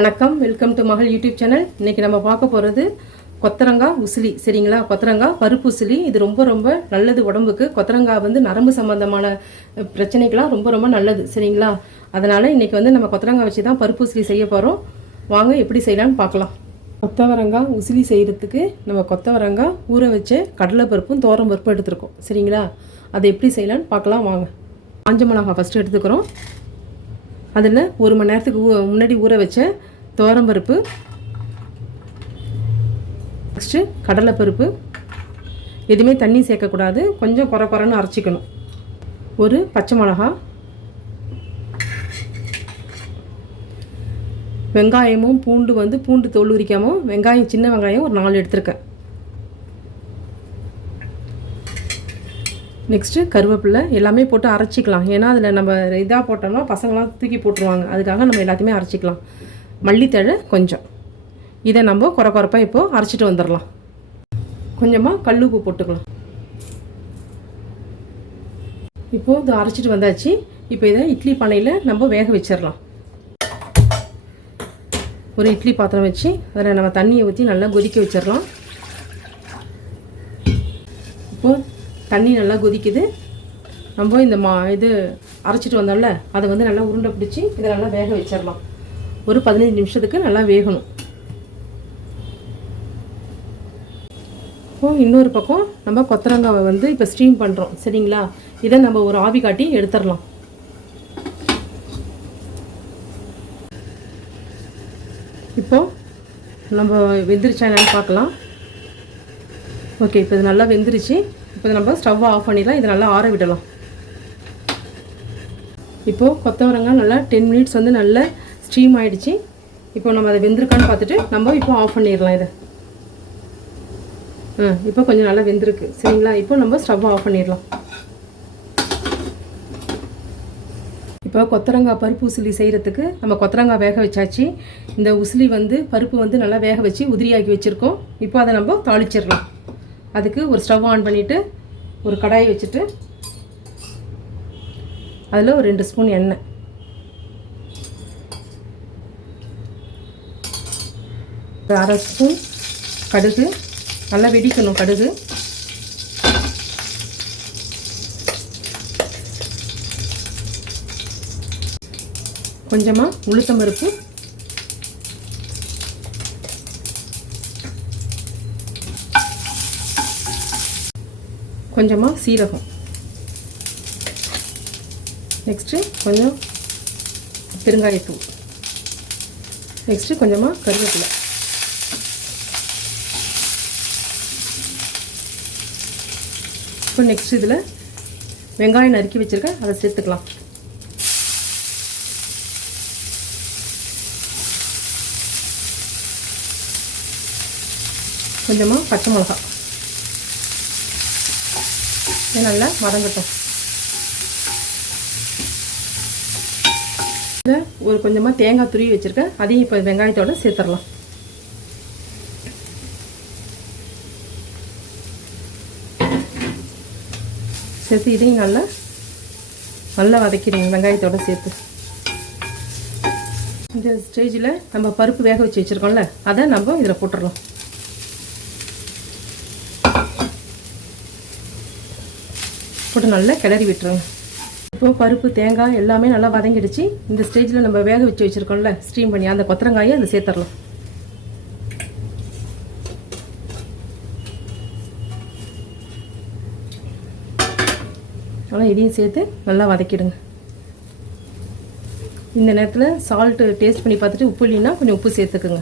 வணக்கம். Welcome to மகள் YouTube channel இன்றைக்கி நம்ம பார்க்க போகிறது கொத்தரங்காய் உசிலி. சரிங்களா? கொத்தரங்காய் பருப்பு உசிலி. இது ரொம்ப ரொம்ப நல்லது உடம்புக்கு. கொத்தரங்காய் வந்து நரம்பு சம்பந்தமான பிரச்சனைக்கெலாம் ரொம்ப ரொம்ப நல்லது. சரிங்களா? அதனால் இன்னைக்கு வந்து நம்ம கொத்தரங்காய் வச்சு தான் பருப்பு உசிலி செய்ய போகிறோம் வாங்க எப்படி செய்யலாம்னு பார்க்கலாம். கொத்தவரங்காய் உசிலி செய்கிறதுக்கு நம்ம கொத்தவரங்காய் ஊற வச்ச கடலைப்பருப்பும் தோரம் பருப்பும் எடுத்துருக்கோம். சரிங்களா? அதை எப்படி செய்யலாம்னு பார்க்கலாம். வாங்க. காஞ்ச மிளகாய் ஃபஸ்ட்டு எடுத்துக்கிறோம். அதில் ஒரு மணி நேரத்துக்கு ஊ முன்னாடி ஊற வச்ச துவரம்பருப்பு நெக்ஸ்ட்டு கடலைப்பருப்பு எதுவுமே தண்ணி சேர்க்கக்கூடாது. கொஞ்சம் குறை குறைன்னு அரைச்சிக்கணும். ஒரு பச்சை மிளகா வெங்காயமும் பூண்டு வந்து பூண்டு தோல் உரிக்காமல் வெங்காயம் சின்ன வெங்காயம் ஒரு நாலு எடுத்திருக்கேன். நெக்ஸ்ட்டு கருவேப்பிலை எல்லாமே போட்டு அரைச்சிக்கலாம். ஏன்னா அதில் நம்ம இதாக போட்டோம்னா பசங்களாம் தூக்கி போட்டுருவாங்க. அதுக்காக நம்ம எல்லாத்தையுமே அரைச்சிக்கலாம். மல்லித்தழை கொஞ்சம். இதை நம்ம குறை குறைப்பாக இப்போது அரைச்சிட்டு வந்துடலாம். கொஞ்சமாக கல்லுப்பு போட்டுக்கலாம். இப்போது இது அரைச்சிட்டு வந்தாச்சு. இப்போ இதை இட்லி பானையில் நம்ம வேக வச்சிடலாம். ஒரு இட்லி பாத்திரம் வச்சு அதில் நம்ம தண்ணியை ஊற்றி நல்லா கொதிக்க வச்சிடலாம். இப்போது தண்ணி நல்லா கொதிக்குது. நம்ம இந்த மா இது அரைச்சிட்டு வந்தோம்ல அதை வந்து நல்லா உருண்டை பிடிச்சி இதை நல்லா வேக வச்சிடலாம். ஒரு பதினஞ்சு நிமிஷத்துக்கு நல்லா வேகணும். இப்போது இன்னொரு பக்கம் நம்ம கொத்தரங்காவை வந்து இப்போ ஸ்டீம் பண்ணுறோம் சரிங்களா? இதை நம்ம ஒரு ஆவி காட்டி எடுத்துடலாம். இப்போ நம்ம வெந்துருச்சா என்னன்னு பார்க்கலாம். ஓகே இப்போ இது நல்லா வெந்துருச்சு. இப்போ நம்ம ஸ்டவ் ஆஃப் பண்ணிடலாம். இதை நல்லா ஆற விடலாம். இப்போது கொத்தவரங்காய் நல்லா டென் மினிட்ஸ் வந்து நல்லா ஸ்டீம் ஆகிடுச்சு இப்போ நம்ம அதை வெந்திருக்கான்னு பார்த்துட்டு நம்ம இப்போ ஆஃப் பண்ணிடலாம் இதை. ஆ இப்போ கொஞ்சம் நல்லா வெந்திருக்கு. சரிங்களா? இப்போ நம்ம ஸ்டவ் ஆஃப் பண்ணிடலாம். இப்போ கொத்தரங்காய் பருப்பு உசிலி செய்கிறதுக்கு நம்ம கொத்தரங்காய் வேக வச்சாச்சு. இந்த உசிலி வந்து பருப்பு வந்து நல்லா வேக வச்சு உதிரியாக்கி வச்சுருக்கோம். இப்போ அதை நம்ம தாளிச்சிடலாம். அதுக்கு ஒரு ஸ்டவ் ஆன் பண்ணிவிட்டு ஒரு கடாயை வச்சுட்டு அதில் ஒரு ரெண்டு ஸ்பூன் எண்ணெய். ஒரு அரை ஸ்பூன் கடுகு. நல்லா வெடிக்கணும் கடுகு. கொஞ்சமாக உளுத்தம் பருப்பு. கொஞ்சமாக சீரகம். நெக்ஸ்ட்டு கொஞ்சம் பெருங்காயத்தூள். நெக்ஸ்ட்டு கொஞ்சமாக கருவேப்பிலை. ஸோ நெக்ஸ்ட் இதில் வெங்காயம் நறுக்கி வச்சுருக்கேன். அதை சேர்த்துக்கலாம். கொஞ்சமாக பச்சை மிளகா. இது நல்லா வதங்கட்டும். இதில் ஒரு கொஞ்சமாக தேங்காய் துருவி வச்சுருக்கேன். அதையும் இப்போ வெங்காயத்தோட சேர்த்துடலாம். சேர்த்து இதையும் நல்லா நல்லா வதக்கிடுங்க வெங்காயத்தோட சேர்த்து. இந்த ஸ்டேஜில் நம்ம பருப்பு வேக வச்சு வச்சுருக்கோம்ல அதை நம்ம இதில் போட்டுடலாம் போட்டு நல்லா கிளறி விட்டுருங்க இப்போ பருப்பு தேங்காய் எல்லாமே நல்லா வதங்கிடுச்சு. இந்த ஸ்டேஜில் நம்ம வேக வச்சு வச்சுருக்கோம்ல ஸ்டீம் பண்ணி அந்த கொத்தரங்காயை அதை சேர்த்துடலாம். ஆனால் இதையும் சேர்த்து நல்லா வதக்கிடுங்க. இந்த நேரத்தில் சால்ட்டு டேஸ்ட் பண்ணி பார்த்துட்டு உப்பு இல்லைன்னா கொஞ்சம் உப்பு சேர்த்துக்குங்க.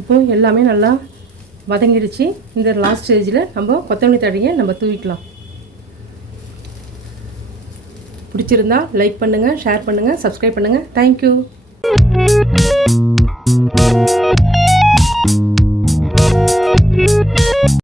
இப்போ எல்லாமே நல்லா வதங்கிடுச்சு. இந்த லாஸ்ட் ஸ்டேஜில் நம்ம கொத்தமல்லி தழையை நம்ம தூவிக்கலாம். பிடிச்சிருந்தா லைக் பண்ணுங்கள் ஷேர் பண்ணுங்கள் சப்ஸ்கிரைப் பண்ணுங்கள் தேங்க்யூ